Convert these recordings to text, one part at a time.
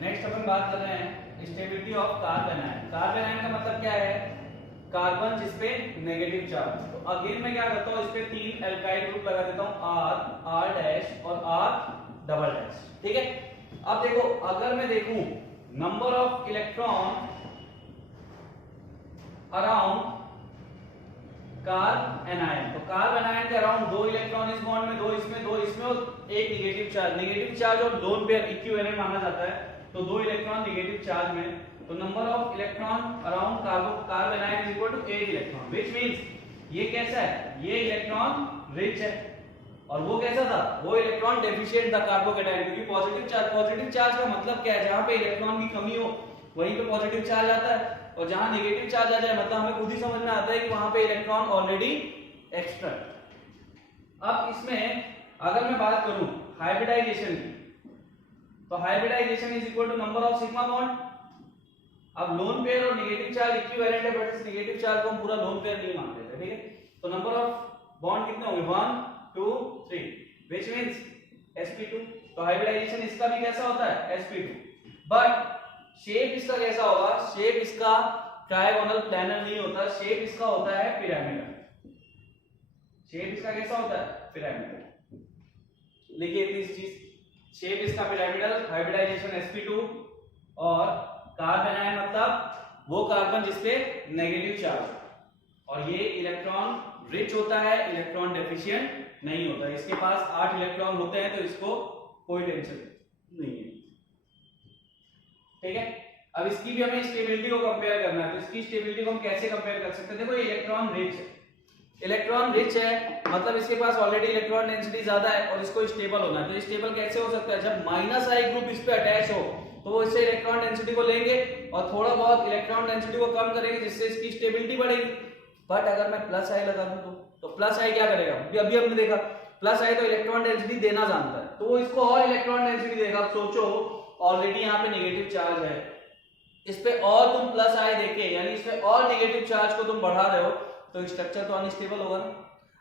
Next अपन बात कर रहे हैं stability of carbon ion. Carbon ion का मतलब क्या है? कार्बन जिसपे नेगेटिव चार्ज। तो अगेन मैं क्या करता हूँ, इस पे 3 एल्काइल ग्रुप लगा देता हूँ, R डैश और R डबल डैश। ठीक है, अब देखो अगर मैं देखूं number of electron around carb anion, तो कार्ब एनायन के अराउंड 2 इलेक्ट्रॉन इस बॉन्ड में, 2 इसमें, 2 इसमें और एक नेगेटिव चार्ज और लोन पेयर इक्विवेलेंट माना जाता है, तो 2 इलेक्ट्रॉन नेगेटिव चार्ज में, तो number of electron around carbanion is equal to 8 electron, which means ये कैसा है, ये इलेक्ट्रॉन रिच है और वो कैसा था, वो इलेक्ट्रॉन डेफिशिएंट था कार्बोकैटायन, क्योंकि पॉजिटिव चार्ज का मतलब क्या है, जहां पे इलेक्ट्रॉन की कमी हो वहीं पे पॉजिटिव चार्ज आता है, और जहां नेगेटिव चार्ज आ जाए मतलब हमें खुद ही समझ में आता है कि वहां पे इलेक्ट्रॉन ऑलरेडी एक्स्ट्रा। अब इसमें अगर मैं बात करूं हाइब्रिडाइजेशन की, तो hybridization is equal to number of sigma bond. अब लोन पेयर और नेगेटिव चार्ज इक्विवेलेंट है, बट इस नेगेटिव चार्ज को हम पूरा लोन पेयर नहीं मानते थे, ठीक है। तो नंबर ऑफ बॉन्ड कितने होंगे, 1 2 3, व्हिच मींस sp2। तो हाइब्रिडाइजेशन इसका भी कैसा होता है, sp2, बट शेप इसका कैसा होगा, शेप इसका ट्रायगोनल प्लैनर नहीं होता, शेप इसका होता है पिरामिडल। शेप इसका कैसा होता है, पिरामिडल। लिखिए इस चीज, शेप इसका पिरामिडल, हाइब्रिडाइजेशन sp2, और कार्बन आयन मतलब वो कार्बन जिसपे नेगेटिव चार्ज, और ये इलेक्ट्रॉन रिच होता है, इलेक्ट्रॉन डेफिशिएंट नहीं होता। इसके पास 8 इलेक्ट्रॉन होते हैं, तो इसको कोई टेंशन नहीं है, ठीक है। अब इसकी भी हमें स्टेबिलिटी को कंपेयर करना है, तो इसकी स्टेबिलिटी को हम कैसे कंपेयर कर सकते हैं, देखो इलेक्ट्रॉन रिच है, इलेक्ट्रॉन रिच है मतलब इसके पास ऑलरेडी इलेक्ट्रॉन डेंसिटी ज्यादा है और इसको स्टेबल होना है। तो स्टेबल कैसे हो सकता है, जब माइनस आई ग्रुप इस पे अटैच हो तो वो इससे इलेक्ट्रॉन डेंसिटी को लेंगे और थोड़ा बहुत इलेक्ट्रॉन डेंसिटी को कम करेंगे, जिससे इसकी स्टेबिलिटी बढ़ेगी। बट अगर मैं प्लस आई लगा दूं तो प्लस आई क्या करेगा, अभी हमने देखा प्लस आई तो इलेक्ट्रॉन डेंसिटी देना जानता है, तो वो इसको और इलेक्ट्रॉन डेंसिटी देगा। सोचो ऑलरेडी यहाँ पे नेगेटिव चार्ज है, इस पे और तुम प्लस आई देके यानी इस पे और नेगेटिव चार्ज को तुम बढ़ा रहे हो, तो स्ट्रक्चर तो अनस्टेबल होगा ना।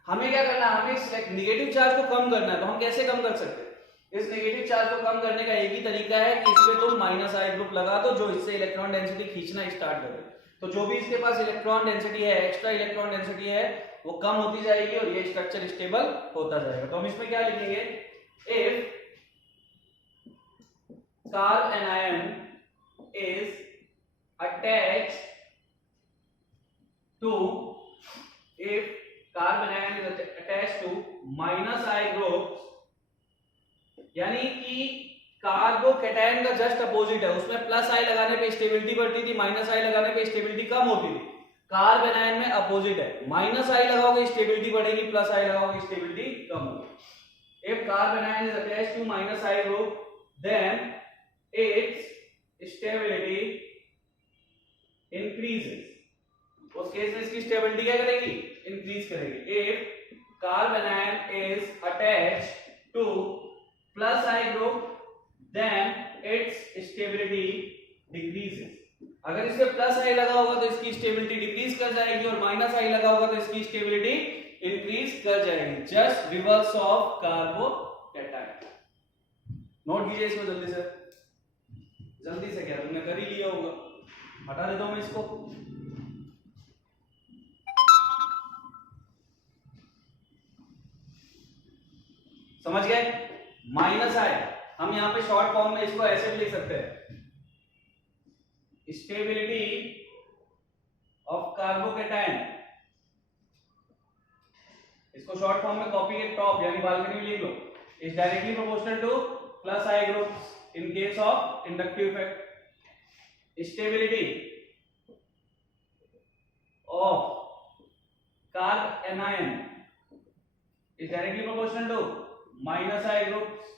हमें क्या करना है, हमें नेगेटिव चार्ज को कम करना है। तो हम कैसे कम कर सकते हैं, इस नेगेटिव चार्ज को कम करने का एक ही तरीका है कि इस पे तुम माइनस आई ग्रुप लगा दो, जो इससे इलेक्ट्रॉन डेंसिटी खींचना स्टार्ट करे। तो जो भी इसके पास इलेक्ट्रॉन डेंसिटी है, एक्स्ट्रा इलेक्ट्रॉन डेंसिटी है, वो कम होती जाएगी और ये स्ट्रक्चर स्टेबल होता जाएगा। तो हम इसमें क्या लिखेंगे, if carb anion is attached to, if carbon ion is attached to minus I groups, यानी कि कार्बोकैटायन का जस्ट अपोजिट है, उसमें प्लस आई लगाने पे स्टेबिलिटी बढ़ती थी, माइनस आई लगाने पे स्टेबिलिटी कम होती थी। कार्बन आयन में अपोजिट है, माइनस आई लगाओगे स्टेबिलिटी बढ़ेगी, प्लस आई लगाओगे स्टेबिलिटी कम होगी। If carbanion is attached to minus I group then its stability increases. उस केस में इसकी स्टेबिलिटी क्या करेगी, इंक्रीज करेगी। If carbanion is attached to plus I group then its stability decreases. अगर इस पे प्लस आई लगा होगा तो इसकी स्टेबिलिटी डिक्रीज कर जाएगी, और माइनस आई लगा होगा तो इसकी स्टेबिलिटी इंक्रीज कर जाएगी। Just reverse of carbocation. Note कीजिए इसको जल्दी से, जल्दी से, क्या तुमने कर ही लिया होगा, हटा देता हूं मैं इसको। समझ गए, माइनस आई हम यहां पे शॉर्ट फॉर्म में इसको ऐसे भी लिख सकते हैं, स्टेबिलिटी ऑफ कार्बोकैटायन। इसको शॉर्ट फॉर्म में कॉपी के टॉप यानी बालकनी में लिख लो, is directly proportional to plus I groups in case of inductive effect. Stability of carb anion is directly proportional to minus I groups.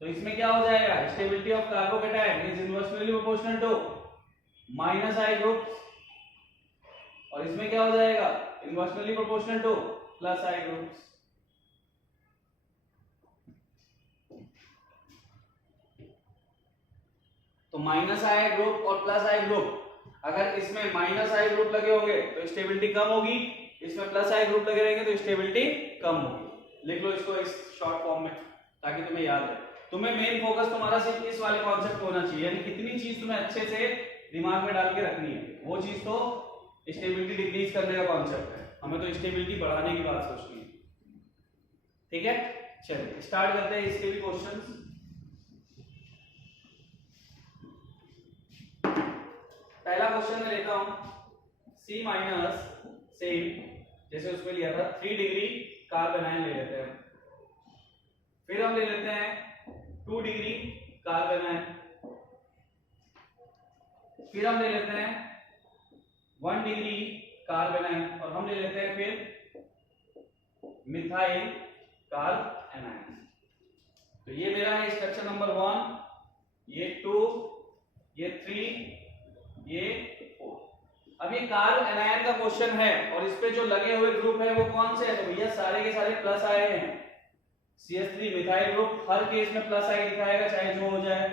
तो इसमें क्या हो जाएगा, stability of carbocation is inversely proportional to minus I groups, और इसमें क्या हो जाएगा, inversely proportional to plus I groups। तो माइनस आई ग्रुप और प्लस आई ग्रुप, अगर इसमें माइनस आई ग्रुप लगे होंगे तो स्टेबिलिटी कम होगी, इसमें प्लस आई ग्रुप लगे रहेंगे तो स्टेबिलिटी कम होगी। लिख लो इसको इस शॉर्ट फॉर्म में ताकि तुम्हें याद रहे। तुम्हें मेन फोकस तुम्हारा सिर्फ इस वाले कॉन्सेप्ट होना चाहिए, यानी कितनी चीज तुम्हें अच्छे से दिमाग में डाल के रखनी है, वो चीज तो स्टेबिलिटी डिक्रीज करने का कॉन्सेप्ट है, हमें तो स्टेबिलिटी बढ़ाने की बात सोचनी है। ठीक है, चलिए स्टार्ट करते हैं इसके भी क्वेश्चंस। पहला क्वेश्चन मैं लेता हूं C माइनस सेम जैसे उसमें लिया था 3 डिग्री कार्ब एनायन ले लेते हैं, फिर हम ले लेते हैं 2 डिग्री कार्ब एनायन, फिर हम ले लेते हैं 1 डिग्री कार्ब एनायन और हम ले लेते हैं फिर मिथाइल कार्ब एनायन। तो ये मेरा है स्ट्रक्चर नंबर 1, ये 2, ये 3, ये 4। अब ये कार्ब एनायन का क्वेश्चन है और इस पे जो लगे हुए ग्रुप है वो कौन से है, तो भैया सारे के सारे प्लस आए हैं। CH3 मिथाइल ग्रुप हर केस में प्लस आई दिखाएगा चाहे जो हो जाए,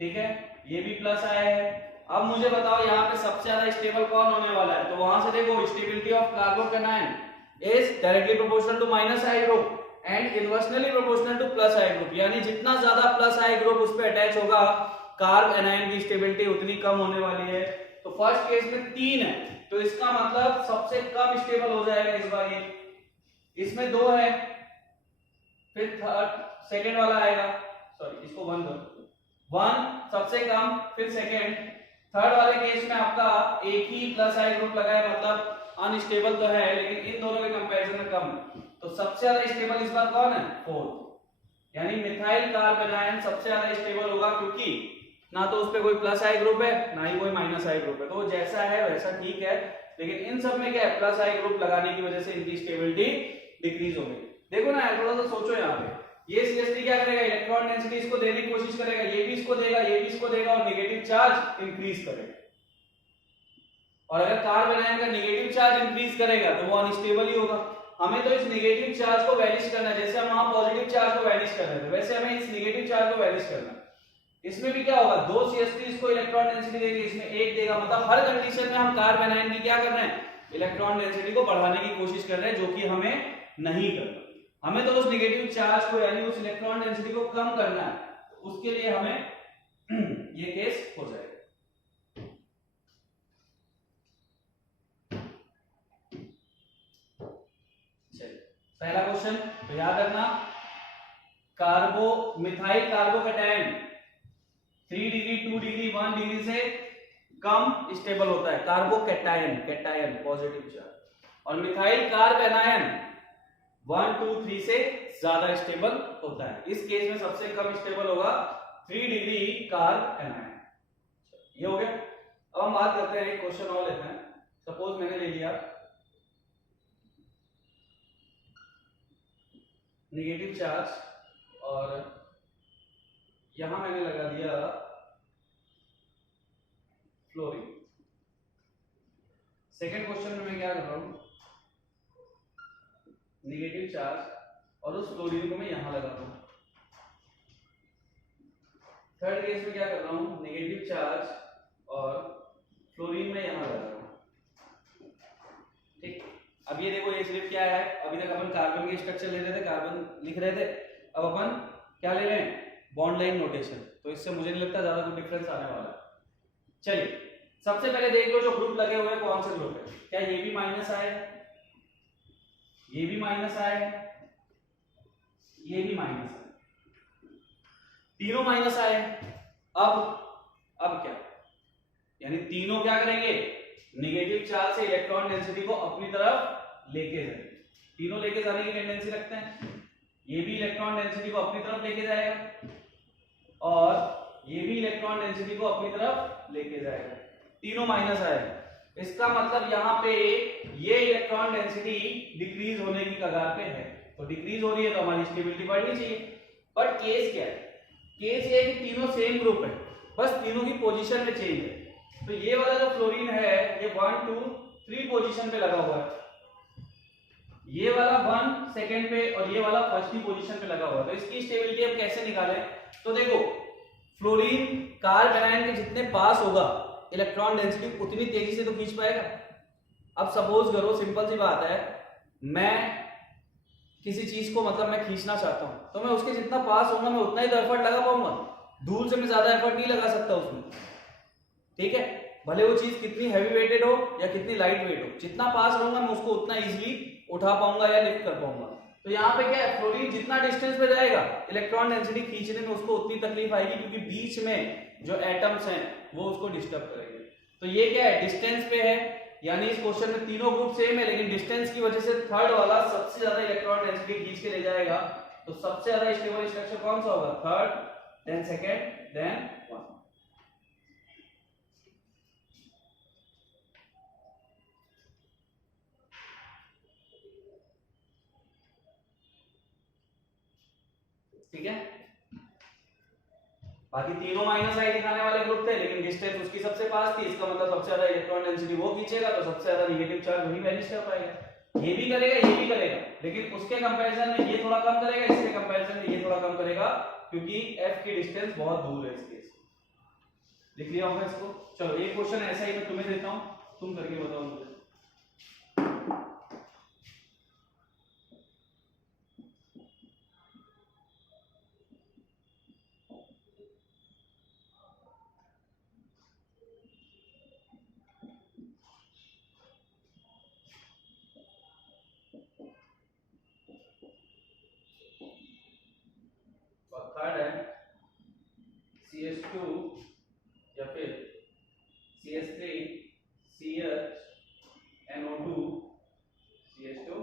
ठीक है, ये भी प्लस आया है। अब मुझे बताओ यहाँ पे सबसे ज्यादा स्टेबल कौन होने वाला है, तो वहां से देखो stability of carbanion is directly proportional to minus I group and inversely proportional to plus I group, यानी जितना ज्यादा प्लस आई ग्रुप उस पे अटैच होगा कार्ब एनायन की स्टेबिलिटी उतनी कम होने वाली है। तो फर्स्ट केस में 3 है तो इसका मतलब सबसे कम स्टेबल हो जाएगा इस बार ये, इसमें 2 है, फिर थर्ड सेकंड वाला आएगा, सॉरी इसको 1 दो, 1 सबसे कम, फिर सेकंड, थर्ड वाले केस में आपका एक ही प्लस आई ग्रुप लगा है, मतलब अनस्टेबल तो है लेकिन इन दोनों के कंपैरिजन में कम है। तो सबसे ज्यादा स्टेबल इस बार कौन है, 4, यानी मिथाइल कार्ब एनायन सबसे ज्यादा स्टेबल होगा क्योंकि ना तो उस पे कोई प्लस आई ग्रुप है ना ही कोई माइनस आई ग्रुप है, तो जैसा है वैसा ठीक है, लेकिन इन सब में क्या है, प्लस आई ग्रुप लगाने की वजह से इनकी स्टेबिलिटी डिक्रीज हो गई। देखो ना थोड़ा सा सोचो, यहाँ पे ये CH3 क्या करेगा, इलेक्ट्रॉन डेंसिटी इसको देने की कोशिश करेगा, ये भी इसको देगा, ये भी इसको देगा और नेगेटिव चार्ज इंक्रीज करेगा। और अगर कार्ब एनायन का नेगेटिव चार्ज इंक्रीज करेगा तो वो अनस्टेबल ही होगा। हमें तो इस नेगेटिव चार्ज को वैनिश करना है, जैसे हम वहां पॉजिटिव चार्ज को वैनिश कर रहे थे वैसे हमें इस नेगेटिव चार्ज को वैनिश करना है। इसमें भी क्या होगा, 2 CH3 इसको इलेक्ट्रॉन डेंसिटी देंगे, इसमें 1 देगा, मतलब हर कंडीशन में हम कार्ब एनायन की क्या कर रहे हैं, इलेक्ट्रॉन डेंसिटी को बढ़ाने की कोशिश कर रहे हैं, जो कि हमें नहीं करना। हमें तो उस नेगेटिव चार्ज को यानी उस इलेक्ट्रॉन डेंसिटी को कम करना है, उसके लिए हमें ये केस हो जाएगा। चलिए पहला क्वेश्चन तो याद रखना, methyl carbocation 3 degree 2 degree 1 degree से कम स्टेबल होता है, कार्बोकेटायन पॉजिटिव चार्ज, और मिथाइल कार्ब एनायन 1 2 3 से ज्यादा स्टेबल होता है। इस केस में सबसे कम स्टेबल होगा 3 डिग्री कार्ब एनायन। ये हो गया। अब हम बात करते हैं, एक क्वेश्चन और लेते हैं। सपोज मैंने ले लिया नेगेटिव चार्ज और यहां मैंने लगा दिया फ्लोरीन। सेकेंड क्वेश्चन में मैं क्या कर रहा हूं, नेगेटिव चार्ज और उस फ्लोरीन को मैं यहां लगा रहा हूं। थर्ड केस में क्या कर रहा हूं, नेगेटिव चार्ज और फ्लोरीन में यहां लगा रहा हूं। ठीक, अब ये देखो ये सिर्फ क्या है, अभी तक अपन कार्बन के स्ट्रक्चर ले रहे थे, कार्बन लिख रहे थे, अब अपन क्या ले रहे हैं, बॉन्ड लाइन नोटेशन। तो इससे मुझे नहीं लगता ज्यादा कोई डिफरेंस आने वाला है। चलिए सबसे पहले देख लो जो ग्रुप लगे हुए हैं कौन से ग्रुप है, क्या ये भी माइनस आए, ये भी माइनस आए, ये भी माइनस आए, तीनों माइनस आए। अब क्या, यानी तीनों क्या करेंगे, नेगेटिव चार्ज से इलेक्ट्रॉन डेंसिटी को अपनी तरफ लेके जाएंगे। तीनों लेके जाने की टेंडेंसी रखते हैं, ये भी इलेक्ट्रॉन डेंसिटी को अपनी तरफ लेके जाएगा और ये भी इलेक्ट्रॉन डेंसिटी को अपनी तरफ लेके जाएगा। तीनों माइनस आएगा, इसका मतलब यहाँ पे ये इलेक्ट्रॉन डेंसिटी डिक्रीज होने की कगार पे है। तो डिक्रीज हो रही है तो हमारी स्टेबिलिटी बढ़नी चाहिए। बट केस क्या है, केस ये है कि तीनों सेम ग्रुप है, बस तीनों की पोजीशन में चेंज है। तो ये वाला जो फ्लोरीन है ये 1 2 3 पोजीशन पे लगा हुआ है, ये वाला 1 सेकंड पे और ये वाला फर्स्ट की पोजीशन पे लगा हुआ है। तो इसकी स्टेबिलिटी हम कैसे निकालें, तो देखो फ्लोरीन कार्ब एनायन के जितने पास होगा इलेक्ट्रॉन डेंसिटी उतनी तेजी से तो खींच पाएगा। अब सपोज करो, सिंपल सी बात है, मैं किसी चीज को मतलब मैं खींचना चाहता हूँ तो मैं उसके जितना पास होगा मैं उतना ही तो एफर्ट लगा पाऊंगा, धूल से मैं ज्यादा एफर्ट नहीं लगा सकता उसमें, ठीक है। भले वो चीज कितनी हैवी वेटेड हो या कितनी लाइट वेट हो, जितना पास रहूंगा मैं उसको उतना इजीली उठा पाऊंगा या लिफ्ट कर पाऊंगा। तो यहाँ पे क्या है, फ्लोरीन जितना डिस्टेंस पे जाएगा इलेक्ट्रॉन डेंसिटी खींचने में उसको उतनी तकलीफ आएगी, क्योंकि बीच में जो एटम्स हैं वो उसको डिस्टर्ब करेंगे। तो ये क्या है, डिस्टेंस पे है, यानी इस क्वेश्चन में तीनों ग्रुप सेम है, लेकिन डिस्टेंस की वजह से थर्ड वाला सबसे ज्यादा इलेक्ट्रॉन डेंसिटी खींच के ले जाएगा। तो सबसे ज्यादा स्टेबल स्ट्रक्चर कौन सा होगा, third, then second, then one. ठीक है, बाकी तीनों माइनस आई दिखाने वाले ग्रुप थे, लेकिन डिस्टेंस उसकी सबसे पास थी, इसका मतलब सबसे ज्यादा इलेक्ट्रॉन डेंसिटी वो खींचेगा, तो सबसे ज्यादा नेगेटिव चार्ज वही वैनिश कर पाएगा। ये भी करेगा, ये भी करेगा, लेकिन उसके कंपैरिजन में ये थोड़ा कम करेगा, इसके कंपैरिजन में ये थोड़ा कम करेगा, क्योंकि F की डिस्टेंस बहुत दूर है इसके। लिख लिया होगा इसको। चलो एक क्वेश्चन ऐसा ही मैं तुम्हें देता हूं, तुम करके बताओ मुझे। थर्ड है CH2 या फिर CH3 CH NO2 CH2।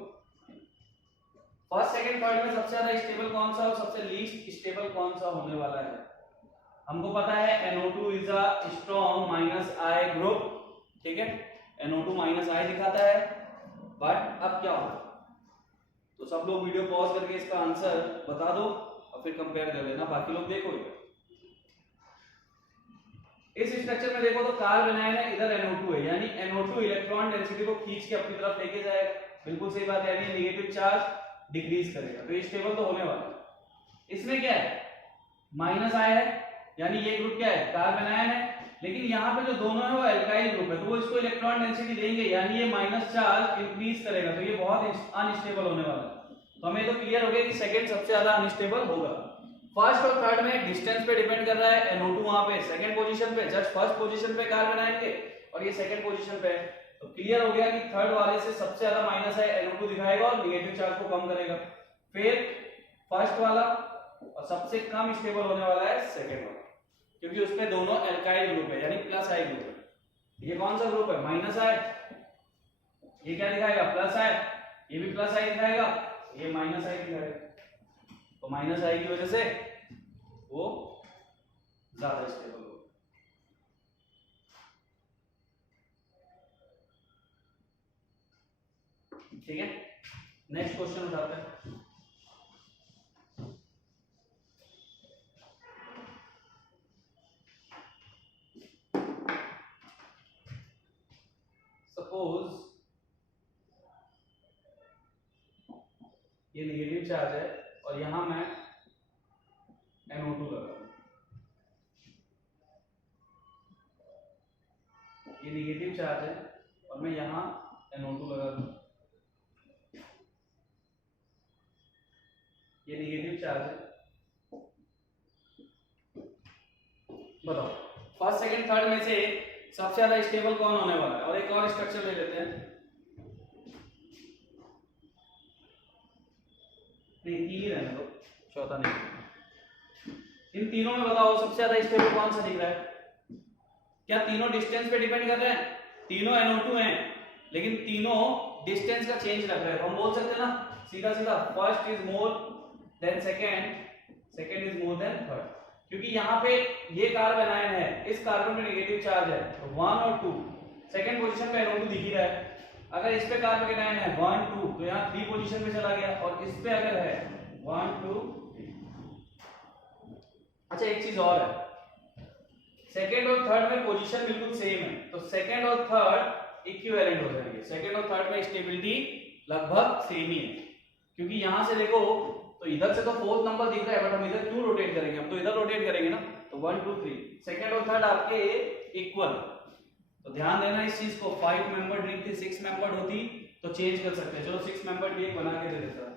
First second third में सबसे ज्यादा स्टेबल कौन सा और सबसे लीस्ट स्टेबल कौन सा होने वाला है। हमको पता है NO2 is a strong -I group, ठीक है, NO2 -I दिखाता है। बट अब क्या होगा, तो सब लोग वीडियो पॉज करके इसका आंसर बता दो और फिर कंपेयर कर लेना, बाकी लोग देखो। इस स्ट्रक्चर में देखो तो कार्बन आयन है, इधर NO2 है, यानी NO2 इलेक्ट्रॉन डेंसिटी को खींच के अपनी तरफ लेके जाएगा। बिल्कुल सही बात है, यानी नेगेटिव चार्ज डिक्रीज करेगा, तो ये स्टेबल तो होने वाला है। इसमें क्या है, -I है, यानी ये ग्रुप क्या है, कार्बन आयन है, लेकिन यहाँ पे जो दोनों है वो एल्काइल ग्रुप है, तो वो इसको इलेक्ट्रॉन डेंसिटी देंगे, यानी ये माइनस चार्ज इंक्रीज करेगा, तो ये बहुत अनस्टेबल होने वाला है। तो हमें तो क्लियर हो गया कि सेकंड सबसे ज्यादा अनस्टेबल होगा। फर्स्ट और थर्ड में डिस्टेंस पे डिपेंड कर रहा है, NO2 वहां पे सेकंड पोजीशन पे, जस्ट फर्स्ट पोजीशन पे कार्बन आयन के, और ये सेकंड पोजीशन पे है। तो क्लियर हो गया कि थर्ड वाले से सबसे ज्यादा माइनस है, NO2 दिखाएगा और नेगेटिव चार्ज को कम करेगा। फिर फर्स्ट वाला, और सबसे कम स्टेबल होने वाला है सेकंड वाला, क्योंकि उसमें दोनों एल्काइल ग्रुप है, यानी +I ग्रुप है। ये कौन सा ग्रुप है, -I, ये क्या दिखाएगा, +I, ये भी +I दिखाएगा, ये -I दिखाएगा। तो -I की वजह से वो ज्यादा स्टेबल होगा। ठीक है, नेक्स्ट क्वेश्चन उठाते हैं। सपोज ये नेगेटिव चार्ज है और यहां मैं NO2 लगा, ये नेगेटिव चार्ज है और मैं यहां NO2 लगा दूं, ये नेगेटिव चार्ज है। बताओ फर्स्ट सेकंड थर्ड में से सबसे ज्यादा स्टेबल कौन होने वाला है। और एक और स्ट्रक्चर ले लेते हैं, नहीं तीन ही रहने दो, चौथा नहीं। इन तीनों में बताओ सबसे ज्यादा स्टेबल कौन सा दिख रहा है। क्या तीनों डिस्टेंस पे डिपेंड कर रहे हैं, तीनों NO2 हैं, लेकिन तीनों डिस्टेंस का चेंज रख रहे हैं। हम बोल सकते हैं ना सीधा सीधा, first is more then second, second is more then third, क्योंकि यहाँ पे ये कार्बन आयन है, इस कार्बन में नेगेटिव चार्ज है, तो 1 और 2, सेकंड पोजीशन पे NO2 दिख ही रहा है। अगर इस पे कार्बन आयन है 1 2, तो यहाँ 3 पोजीशन पे चला गया, और इस पे अगर है 1 2 3। अच्छा एक चीज और है, सेकंड और थर्ड में पोजीशन बिल्कुल सेम है, तो सेकंड और थर्ड इक्विवेलेंट हो जाएंगे। सेकंड और थर्ड में स्टेबिलिटी लगभग सेम ही है, क्योंकि यहां से देखो तो इधर से तो फोर्थ नंबर दिख रहा है, बट हम इधर क्यों रोटेट करेंगे, हम तो इधर रोटेट करेंगे ना। तो 1 2 3 सेकंड और थर्ड आपके इक्वल, तो ध्यान देना इस चीज को। 5 मेंबर ड्रिंक थी, 6 मेंबर होती तो चेंज कर सकते हैं। चलो 6 मेंबर भी एक बना के दे देता है।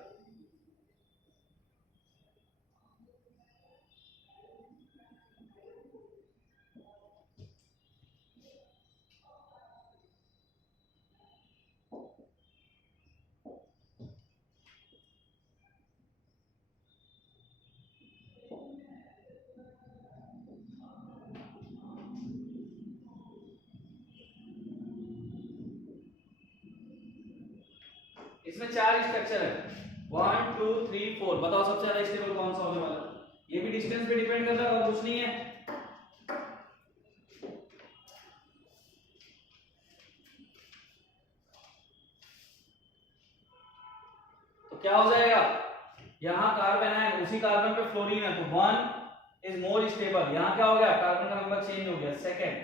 इसमें 4 स्ट्रक्चर है, 1 2 3 4। बताओ सबसे ज्यादा स्टेबल कौन सा होने वाला है? ये भी डिस्टेंस पे डिपेंड करता है और कुछ नहीं है। तो क्या हो जाएगा, यहाँ कार्बन है, उसी कार्बन पे फ्लोरीन है, तो 1 इज मोर स्टेबल। यहाँ क्या हो गया, कार्बन का नंबर चेंज हो गया, सेकंड।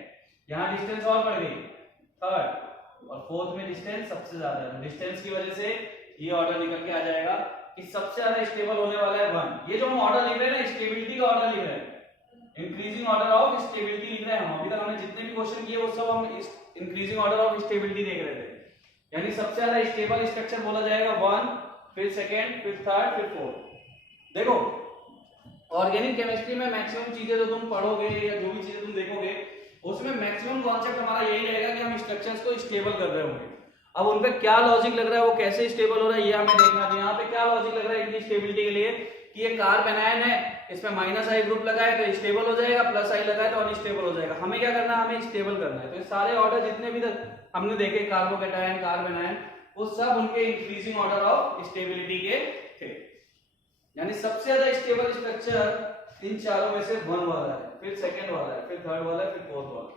यहाँ डिस्टेंस और बढ़ गई, थर्ड, और फोर्थ में डिस्टेंस सबसे ज्यादा है। डिस्टेंस की वजह से ये ऑर्डर निकल के आ जाएगा कि सबसे ज्यादा स्टेबल होने वाला है 1। ये जो हम ऑर्डर लिख रहे हैं ना, स्टेबिलिटी का ऑर्डर लिख रहे हैं, इंक्रीजिंग ऑर्डर ऑफ स्टेबिलिटी लिख रहे हैं हम। अभी तक हमने जितने भी क्वेश्चन किए वो सब हम इंक्रीजिंग ऑर्डर ऑफ स्टेबिलिटी देख रहे थे। यानी सबसे ज्यादा स्टेबल स्ट्रक्चर बोला जाएगा 1, फिर सेकंड, फिर थर्ड, फिर फोर्थ। देखो ऑर्गेनिक केमिस्ट्री में मैक्सिमम चीजें जो तुम पढ़ोगे या जो भी चीजें तुम देखोगे, उसमें मैक्सिमम कॉन्सेप्ट हमारा यही रहेगा कि हम स्ट्रक्चर्स को स्टेबल कर रहे होंगे। अब उनपे क्या लॉजिक लग रहा है, वो कैसे स्टेबल हो रहा है, ये हमें देखना है। यहाँ पे क्या लॉजिक लग रहा है इनकी स्टेबिलिटी के लिए कि ये कार्बन आयन है, इसमें माइनस आई ग्रुप लगा है तो स्टेबल हो जाएगा, प्लस आई लगा है तो अनस्टेबल हो जाएगा। हमें क्या करना है, हमें स्टेबल करना है। तो ये सारे ऑर्डर जितने भी तक हमने देखे, कार्बोकेटायन, कार्बन आयन, वो सब उनके इंक्रीजिंग ऑर्डर ऑफ स्टेबिलिटी के थे। यानी सबसे ज्यादा स्टेबल स्ट्रक्चर इन चारों में से 1 वाला है, फिर सेकंड वाला है, फिर थर्ड वाला है, फिर फोर्थ वाला।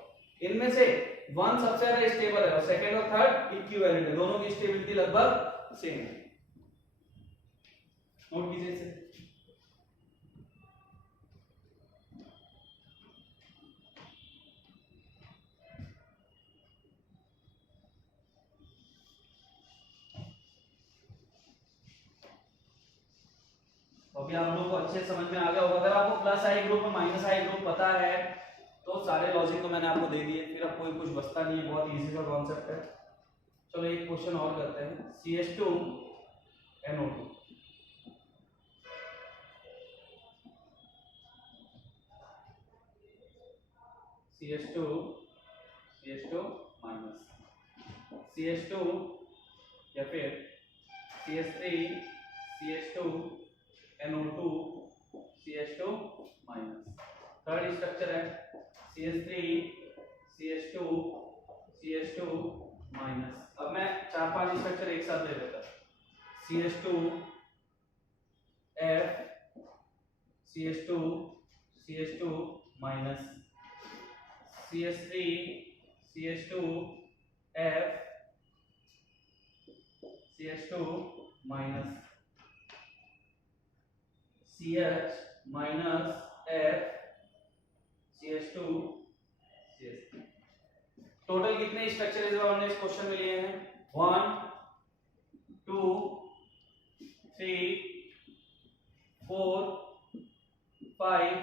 इनमें से 1 सबसे ज्यादा स्टेबल है और सेकंड और थर्ड इक्विवेलेंट है, दोनों की स्टेबिलिटी लगभग सेम है। नोट कीजिए इसे। अभी आप लोगों को अच्छे समझ में आ गया होगा। अगर आपको प्लस आई ग्रुप और माइनस आई ग्रुप पता है तो सारे लॉजिक तो मैंने आपको दे दिए, फिर अब कोई कुछ बचता नहीं है, बहुत इजी सा कॉन्सेप्ट है। चलो एक क्वेश्चन और करते हैं। CH2NO2, CH2 माइनस, CH2 या फिर CH3 CH2NO2 CH2 minus. Third structure है CH3 CH2 CH2 माइनस। अब मैं 4-5 स्ट्रक्चर एक साथ ले लेता हूं। CH2F CH2 CH2 minus, CH3 CH2F CH2 minus, CH minus F CH2 CH3। Total कितने स्ट्रक्चर इस बार हमने इस क्वेश्चन में लिए हैं? 1 2 3 4 5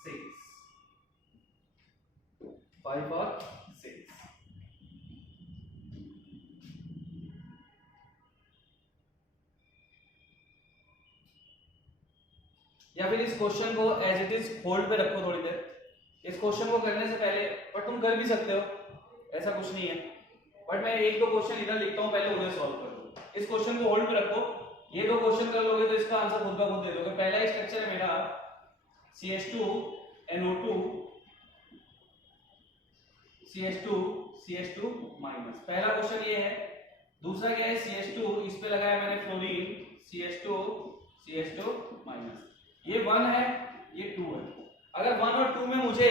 6, 5 और 6। या फिर इस क्वेश्चन को एज इट इज होल्ड पे रखो थोड़ी देर। इस क्वेश्चन को करने से पहले, बट तुम कर भी सकते हो, ऐसा कुछ नहीं है, बट मैं 1-2 क्वेश्चन इधर लिखता हूं, पहले उन्हें सॉल्व कर दो। इस क्वेश्चन को होल्ड पे रखो, ये 2 क्वेश्चन कर लोगे तो इसका आंसर खुद का खुद दे दोगे। पहला स्ट्रक्चर है मेरा CH2NO2 CH2 माइनस, पहला क्वेश्चन ये है। दूसरा क्या है, CH2, इस पे लगाया मैंने फ्लोरीन, CH2 माइनस। ये 1 है, ये 2 है। अगर 1 और 2 में मुझे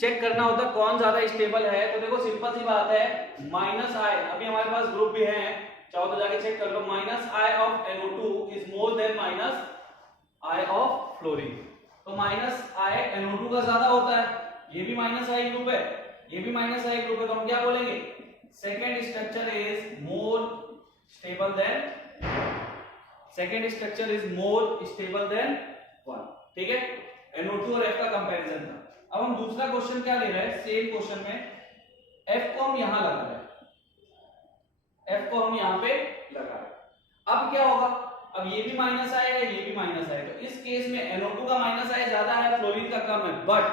चेक करना होता कौन ज्यादा स्टेबल है, तो देखो सिंपल सी बात है, माइनस आई, अभी हमारे पास ग्रुप भी है, चाहो तो जाके चेक कर लो, minus I of NO2 is more than minus I of fluorine. तो माइनस आई NO2 का ज्यादा होता है, ये भी माइनस आई ग्रुप है, ये भी माइनस आई ग्रुप है, तो हम क्या बोलेंगे, second structure is more stable then, second structure is more stable then 1। ठीक है, NO2 और F का कंपैरिजन था। अब हम दूसरा क्वेश्चन क्या ले रहे हैं, सेम क्वेश्चन में F को हम यहां लगा रहे हैं, F को हम यहां पे लगा रहे हैं। अब क्या होगा, अब ये भी माइनस आएगा, ये भी माइनस आएगा, तो इस केस में NO2 का माइनस आई ज्यादा है, फ्लोरीन का कम है। बट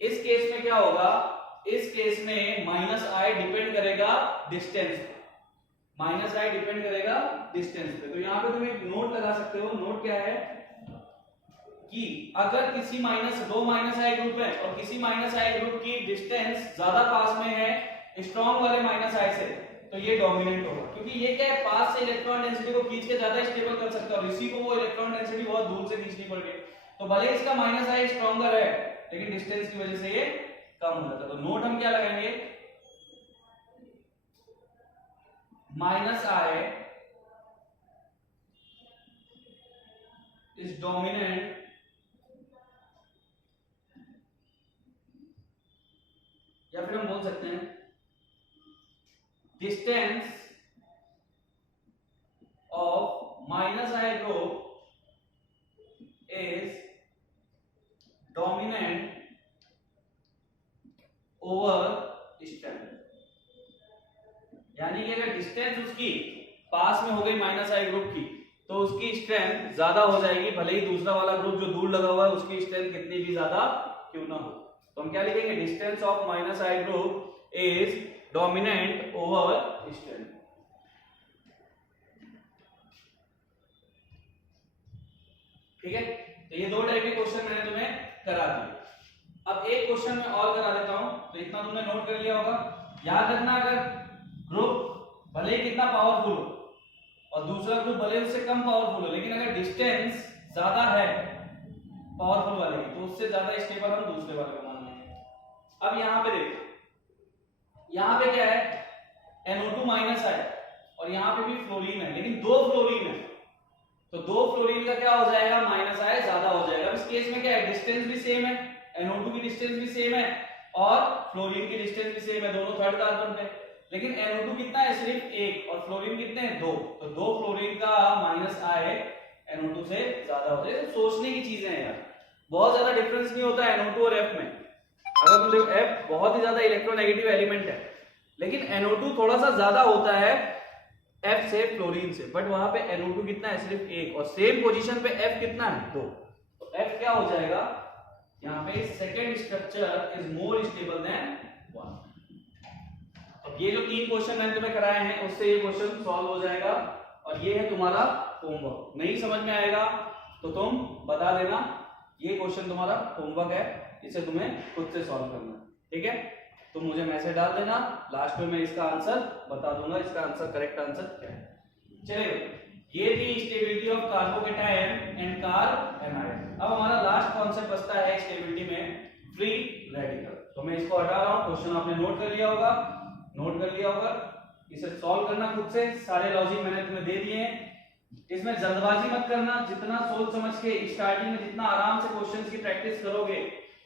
इस केस में क्या होगा, इस केस में माइनस आई डिपेंड करेगा डिस्टेंस पे, माइनस आई डिपेंड करेगा डिस्टेंस पे। तो यहाँ पे तुम एक नोट लगा सकते हो। नोट क्या है कि अगर किसी दो माइनस आई ग्रुप है और किसी माइनस आई ग्रुप की डिस्टेंस ज्यादा पास में है स्ट्रॉन्ग वाले माइनस आई से, तो ये डोमिनेंट होगा, क्योंकि ये क्या है, पास से इलेक्ट्रॉन डेंसिटी को खींच के ज्यादा स्टेबल कर सकता है और इसी को वो इलेक्ट्रॉन डेंसिटी बहुत दूर से खींचनी पड़ रही है। तो भले इसका माइनस आई स्ट्रॉन्गर है लेकिन डिस्टेंस की वजह से ये कम हो जाता है। तो नोट हम क्या लगाएंगे, माइनस आई इज डोमिनेंट या फिर हम बोल सकते हैं distance of minus I group is dominant over strength. यानी कि अगर डिस्टेंस उसकी पास में हो गई माइनस आई ग्रुप की तो उसकी स्ट्रेंथ ज्यादा हो जाएगी, भले ही दूसरा वाला ग्रुप जो दूर लगा हुआ है उसकी स्ट्रेंथ कितनी भी ज्यादा क्यों ना हो। तो हम क्या लिखेंगे, distance of minus I group is dominant over strength. ठीक है, तो ये दो टाइप के क्वेश्चन मैंने तुम्हें करा दिए। अब एक क्वेश्चन मैं और करा देता हूं, तो इतना तुमने नोट कर लिया होगा। याद रखना, अगर ग्रुप भले ही कितना पावरफुल हो और दूसरा ग्रुप भले उससे कम पावरफुल हो, लेकिन अगर डिस्टेंस ज्यादा है पावरफुल वाले की तो उससे ज्यादा स्टेबल हम दूसरे वाले को मान लेंगे। अब यहां पे देखो, यहां पे क्या है, NO2 माइनस है और यहां पे भी फ्लोरीन है, लेकिन दो फ्लोरीन है तो दो फ्लोरीन का क्या हो जाएगा, माइनस आय ज्यादा हो जाएगा। इस केस में क्या है, डिस्टेंस भी सेम है, NO2 की डिस्टेंस भी सेम है और फ्लोरीन की डिस्टेंस भी सेम है, दोनों थर्ड कार्बन पे। लेकिन NO2 कितना है, सिर्फ एक, और फ्लोरीन कितने हैं, दो। तो दो फ्लोरीन का माइनस आय NO2 से ज्यादा होता है। तो सोचने की चीजें हैं यार, बहुत ज्यादा डिफरेंस नहीं होता है NO2 और F में। अगर तुम देखो F बहुत ही ज्यादा इलेक्ट्रोनेगेटिव एलिमेंट है, लेकिन NO2 थोड़ा सा ज्यादा होता है F से, फ्लोरीन से, बट वहां पे NO2 कितना है, सिर्फ एक, और सेम पोजीशन पे F कितना है, दो। तो F क्या हो जाएगा यहाँ पे, second structure is more stable then one. अब ये जो तीन क्वेश्चन मैंने तुम्हें कराए हैं उससे ये क्वेश्चन सॉल्व हो जाएगा और ये है तुम्हारा होमवर्क। नहीं समझ में आएगा तो तुम बता देना, ये क्वेश्चन तुम्हारा होमवर्क है, इसे तुम्हें खुद से सॉल्व करना है। ठीक है, तो मुझे मैसेज डाल देना, लास्ट में मैं इसका आंसर बता दूंगा, इसका आंसर करेक्ट आंसर क्या है। चलिए, ये थी stability of carbocation and carb anion. अब हमारा लास्ट कॉन्सेप्ट बचता है स्टेबिलिटी में, फ्री रेडिकल। तो मैं इसको हटा रहा हूं, क्वेश्चन आपने नोट कर लिया होगा, इसे सॉल्व करना खुद से, सारे लॉजिक मैंने तुम्हें दे दिए हैं। इसमें जल्दबाजी मत करना, जितना सोच समझ के स्टार्टिंग में जितना आराम से क्वेश्चंस की प्रैक्टिस करोगे,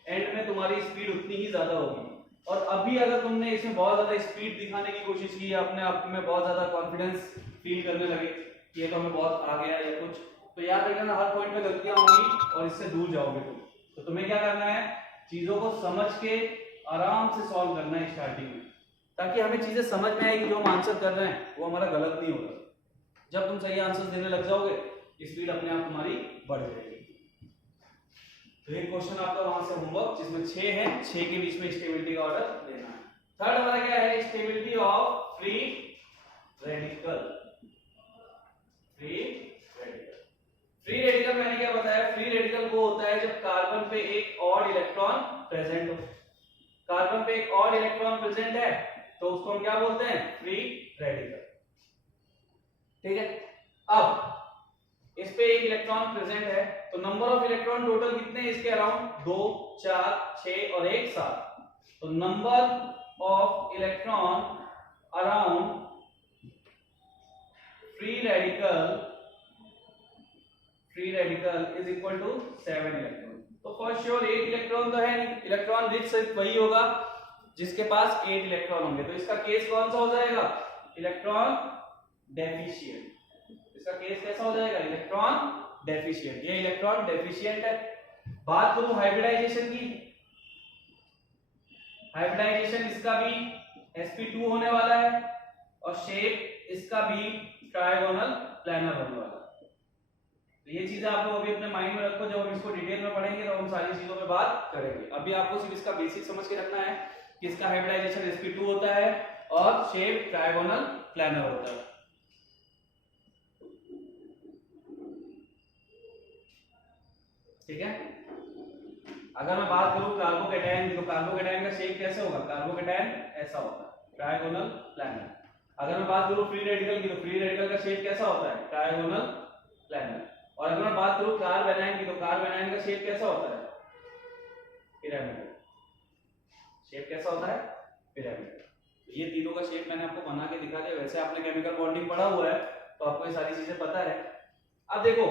एंड में तुम्हारी स्पीड उतनी ही ज्यादा होगी। और अभी अगर तुमने इसमें बहुत ज्यादा स्पीड दिखाने की कोशिश की, अपने आप में बहुत ज्यादा कॉन्फिडेंस फील करने लगे कि ये तो हमें बहुत आ गया या कुछ, तो याद रखना हर पॉइंट पे गलतियां होंगी और इससे दूर जाओगे तुम। तो तुम्हें क्या करना है, चीजों को समझ के आराम से सॉल्व करना है स्टार्टिंग में, ताकि हमें चीजें समझ में आए कि जो हम आंसर कर रहे हैं वो हमारा गलत नहीं होगा। जब तुम सही आंसर देने लग जाओगे, स्पीड अपने आप तुम्हारी बढ़ जाएगी। तो एक क्वेश्चन आपका वहां से होमवर्क, जिसमें 6 है, 6 के बीच में स्टेबिलिटी का ऑर्डर लेना है। थर्ड हमारा क्या है, stability of free radical. Free radical मैंने क्या बताया, फ्री रेडिकल वो होता है जब कार्बन पे एक ऑड इलेक्ट्रॉन प्रेजेंट हो। कार्बन पे एक ऑड इलेक्ट्रॉन प्रेजेंट है तो उसको हम क्या बोलते हैं, फ्री रेडिकल। ठीक है, अब इस पे एक इलेक्ट्रॉन प्रेजेंट है तो नंबर ऑफ इलेक्ट्रॉन टोटल कितने हैं इसके अराउंड, 2, 4, 6 और 1 7। तो number of electron around free radical is equal to 7 electron. तो फॉर श्योर 8 इलेक्ट्रॉन तो है नहीं, इलेक्ट्रॉन रिच सिर्फ वही होगा जिसके पास 8 इलेक्ट्रॉन होंगे। तो इसका केस कौन सा हो जाएगा, इलेक्ट्रॉन डेफिशिएंट। इसका केस कैसा हो जाएगा, इलेक्ट्रॉन डेफिशिएंट। ये इलेक्ट्रॉन डेफिशिएंट है। बात करूं हाइब्रिडाइजेशन की, हाइब्रिडाइजेशन इसका भी sp2 होने वाला है और शेप इसका भी ट्रायगोनल प्लैनर होने वाला है। तो ये चीजें आप लोग अभी अपने माइंड में रखो, जब हम इसको डिटेल में पढ़ेंगे तो हम सारी चीजों पे बात करेंगे। अभी आपको सिर्फ इसका बेसिक समझ के रखना है कि इसका हाइब्रिडाइजेशन sp2 होता है और शेप ट्रायगोनल प्लैनर होता है। ठीक है, अगर मैं बात करूं कार्बोकेटायन की, तो कार्बोकेटायन का शेप कैसे होगा, कार्बोकेटायन ऐसा होगा, ट्रायगोनल प्लैनर। अगर मैं बात करूं फ्री रेडिकल की, तो फ्री रेडिकल का शेप कैसा होता है? Trigonal planar. और अगर मैं बात करूं कार्बेनाइन की, तो कार्बेनाइन का शेप कैसा होता है? पिरामिडल। शेप कैसा होता है? पिरामिडल। तो ये तीनों का शेप मैंने आपको बना के दिखा दिया। वैसे आपने केमिकल बॉन्डिंग पढ़ा हुआ है तो आपको ये सारी चीजें पता है। अब देखो,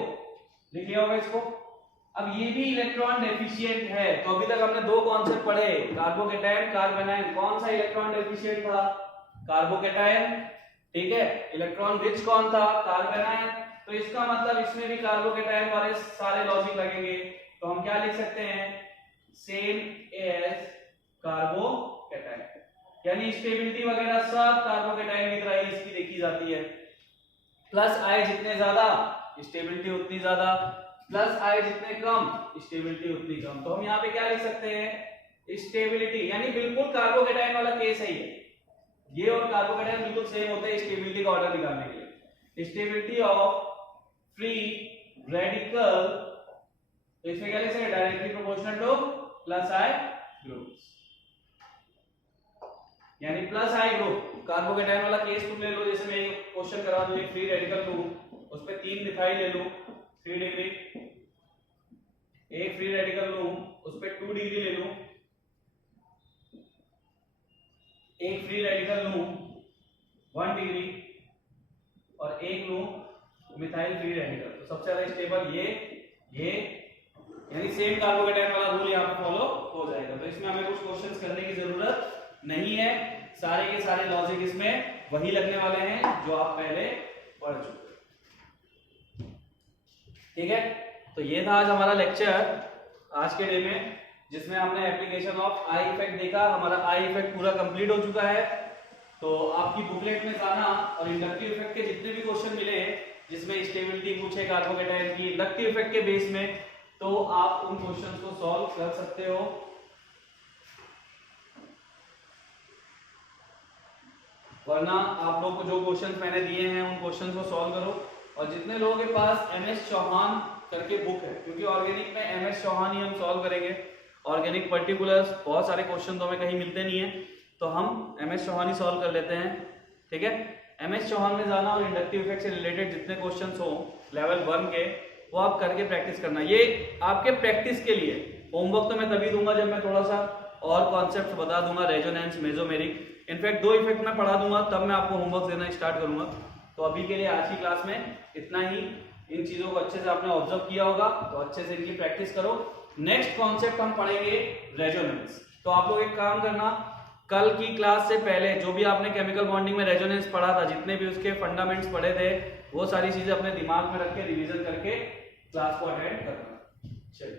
लिख लिया होगा इसको। अब ये भी इलेक्ट्रॉन डेफिशिएंट है, तो अभी तक हमने दो कॉन्सेप्ट पढ़े, कार्बोकेटायन, कार्बेनाइन। कौन सा इलेक्ट्रॉन डेफिशिएंट था? कार्बोकेटायन। ठीक है, इलेक्ट्रॉन रिच कौन था? कार्बेनाइन। तो इसका मतलब इसमें भी कार्बोकेटायन वाले सारे लॉजिक लगेंगे। तो हम क्या लिख सकते हैं? सेम एज कार्बोकेटायन, यानी स्टेबिलिटी वगैरह सब कार्बोकेटायन की तरह ही इसकी देखी जाती है। प्लस आई जितने ज्यादा स्टेबिलिटी उतनी ज्यादा, प्लस आई जितने कम स्टेबिलिटी उतनी कम। तो हम यहाँ पे क्या लिख सकते हैं? स्टेबिलिटी, यानी बिल्कुल कार्बोकेटायन वाला केस है ये और कार्बोकेटायन बिल्कुल सेम होते हैं स्टेबिलिटी का ऑर्डर निकालने के लिए। स्टेबिलिटी ऑफ फ्री रेडिकल, तो इसमें क्या लिख सकते हैं? Directly proportional to plus I group, यानी प्लस आई ग्रुप। कार्बोकेटायन वाला केस तुम ले लो, जैसे मैं एक क्वेश्चन करा दूं, एक फ्री रेडिकल लूं, उस पे 3 मिथाइल ले लूं 3 डिग्री, एक फ्री रेडिकल लूं उस पे 2 डिग्री ले लूं, एक फ्री रेडिकल लूं 1 डिग्री और एक लूं मिथाइल फ्री रेडिकल, तो सबसे ज्यादा स्टेबल ये यानी सेम कार्बोकेटायन वाला रूल यहाँ पे फॉलो हो जाएगा। तो इसमें हमें कुछ क्वेश्चंस करने की जरूरत नहीं है, सारे के सारे लॉजिक इसमें वही लगने वाले हैं जो आप पहले पढ़ चुके। ठीक है, तो ये था आज हमारा लेक्चर आज के डे में, जिसमें हमने एप्लीकेशन ऑफ आई इफेक्ट देखा। हमारा आई इफेक्ट पूरा कंप्लीट हो चुका है। तो आपकी बुकलेट में जाना और इंडक्टिव इफेक्ट के जितने भी क्वेश्चन मिले जिसमें स्टेबिलिटी पूछे कार्बोकेटायन की इंडक्टिव इफेक्ट के बेस में, तो आप उन क्वेश्चंस को सॉल्व कर सकते हो। वरना आप लोग को जो क्वेश्चंस मैंने दिए हैं उन क्वेश्चंस को सॉल्व करो। और जितने लोगों के पास एमएस चौहान करके बुक है, क्योंकि ऑर्गेनिक में एमएस चौहान ही हम सॉल्व करेंगे, ऑर्गेनिक पर्टिकुलर्स बहुत सारे क्वेश्चन तो हमें कहीं मिलते नहीं है, तो हम एमएस चौहान ही सॉल्व कर लेते हैं। ठीक है, एमएस चौहान में जाना और इंडक्टिव इफेक्ट से रिलेटेड जितने क्वेश्चंस हो लेवल 1 के, वो आप करके प्रैक्टिस करना। ये आपके प्रैक्टिस के लिए होमवर्क तो मैं तभी दूंगा जब मैं थोड़ा सा और कॉन्सेप्ट बता दूंगा, रेजोनेंस, मेसोमेरिक, इनफैक्ट 2 इफेक्ट मैं पढ़ा दूंगा, तब मैं आपको होमवर्क देना स्टार्ट करूंगा। तो अभी के लिए आज की क्लास में इतना ही। इन चीजों को अच्छे से आपने ऑब्जर्व किया होगा, तो अच्छे से इनकी प्रैक्टिस करो। नेक्स्ट कॉन्सेप्ट हम पढ़ेंगे रेजोनेंस। तो आप लोग एक काम करना, कल की क्लास से पहले जो भी आपने केमिकल बॉन्डिंग में रेजोनेंस पढ़ा था, जितने भी उसके फंडामेंट्स पढ़े थे, वो सारी चीजें अपने दिमाग में रख के रिविजन करके क्लास को अटेंड करना। चलिए,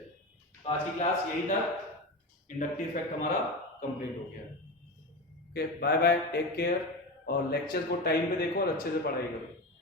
तो आज की क्लास यही था। इंडक्टिव इफेक्ट हमारा कंप्लीट हो गया। Okay, bye bye, take care, और लेक्चर को टाइम पे देखो और अच्छे से पढ़ाई करो।